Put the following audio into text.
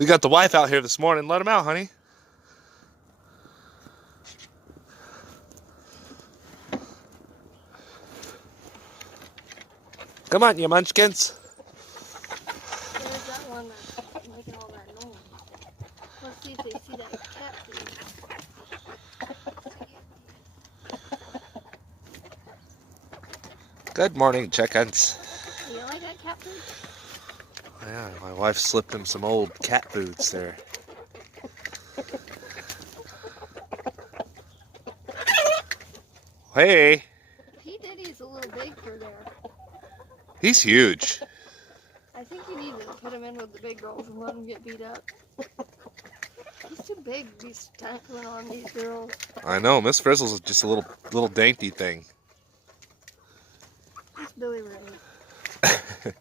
We got the wife out here this morning. Let him out, honey. Come on, you munchkins. There's that one that's making all that noise. Let's see if they see that cat food. Good morning, chickens. Do you like that cat food? Yeah, my wife slipped him some old cat foods there. Hey, P. Diddy's a little big for there. he's huge. I think you need to put him in with the big girls and let him get beat up. He's too big to be tackling on these girls. I know, Miss Frizzle's is just a little dainty thing. It's Billy Ray.